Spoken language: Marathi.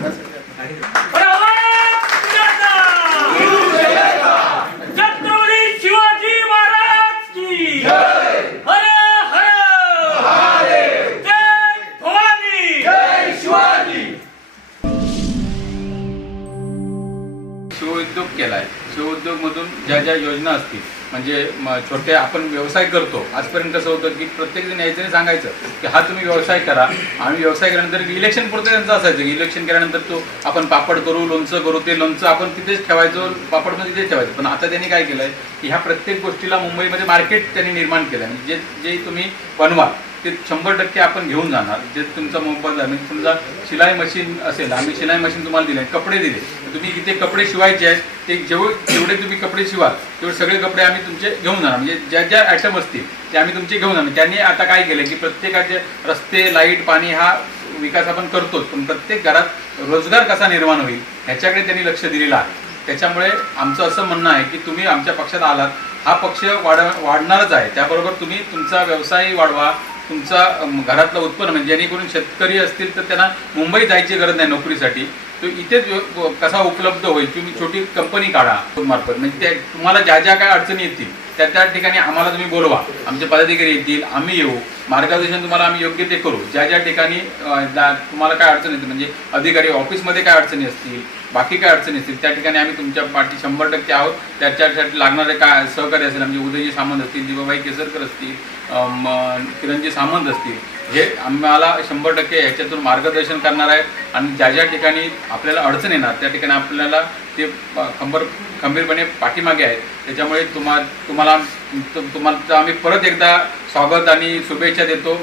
Gracias. उद्योग केला आहे शिवउद्योगमधून ज्या ज्या योजना असतील म्हणजे म- छोटे आपण व्यवसाय करतो आजपर्यंत कसं होतं की प्रत्येक जण यायचं आणि सांगायचं की हा तुम्ही व्यवसाय करा आणि व्यवसाय केल्यानंतर इलेक्शन पुरतं त्यांचं असायचं की इलेक्शन केल्यानंतर तो आपण पापड करू लोणचं करू ते लोणचं आपण तिथेच ठेवायचो पापड पण तिथेच ठेवायचं. पण आता त्यांनी काय केलं आहे की ह्या प्रत्येक गोष्टीला मुंबईमध्ये मार्केट त्यांनी निर्माण केलं आहे म्हणजे जे जे तुम्ही बनवा ते शंभर टक्के आपण घेऊन जाणार. जे तुमचा मोबाईल आहे. म्हणजे समजा शिलाई मशीन असेल आम्ही शिलाई मशीन तुम्हाला दिले कपडे दिले. तुम्ही किती कपडे शिवायचे आहेत ते जेवढे जेवढे तुम्ही कपडे शिवाल तेवढे सगळे कपडे आम्ही तुमचे घेऊन जाणार. म्हणजे ज्या ज्या आयटम असतील ते आम्ही तुमचे घेऊन जाणार. त्यांनी आता काय केलं की प्रत्येकाचे रस्ते लाइट पाणी हा विकास आपण करतोच. पण प्रत्येक घरात रोजगार कसा निर्माण होईल ह्याच्याकडे त्यांनी लक्ष दिलेलं आहे. त्याच्यामुळे आमचं असं म्हणणं आहे की तुम्ही आमच्या पक्षात आलात. हा पक्ष वाढ वाढणारच आहे. त्याबरोबर तुम्ही तुमचा व्यवसायही वाढवा. तुमचा घरातलं उत्पन्न म्हणजे जेणेकरून शेतकरी असतील तर त्यांना मुंबईत जायची गरज नाही नोकरीसाठी. तो इथेच कसा उपलब्ध होईल? तुम्ही छोटी कंपनी काढा. मार्फत. म्हणजे त्या तुम्हाला ज्या ज्या काय अडचणी येतील त्या त्या ठिकाणी आम्हाला तुम्ही बोलवा. आमचे पदाधिकारी येतील आम्ही येऊ. मार्गदर्शन तुम्हाला आम्ही योग्य ते करू. ज्या ज्या ठिकाणी तुम्हाला काय अडचण येते म्हणजे अधिकारी ऑफिसमध्ये काय अडचणी असतील बाकी काय अडचणी असतील त्या ठिकाणी आम्ही तुमच्या पाठी शंभर टक्के आहोत. त्याच्यासाठी लागणारे काय सहकार्य असेल म्हणजे उदयजी सामंत असतील दिवाबाई केसरकर असतील किरणजी सामंत असतील हे आम्हाला शंभर टक्के ह्याच्यातून मार्गदर्शन करणार आहेत. आणि ज्या ज्या ठिकाणी आपल्याला अडचण येणार त्या ठिकाणी आपल्याला ते खंबर खंबीरपणे पाठीमागे आहेत. त्याच्यामुळे तुम्हा तुम्हाला तुम्हाला आम्ही परत एकदा स्वागत आणि शुभेच्छा देतो.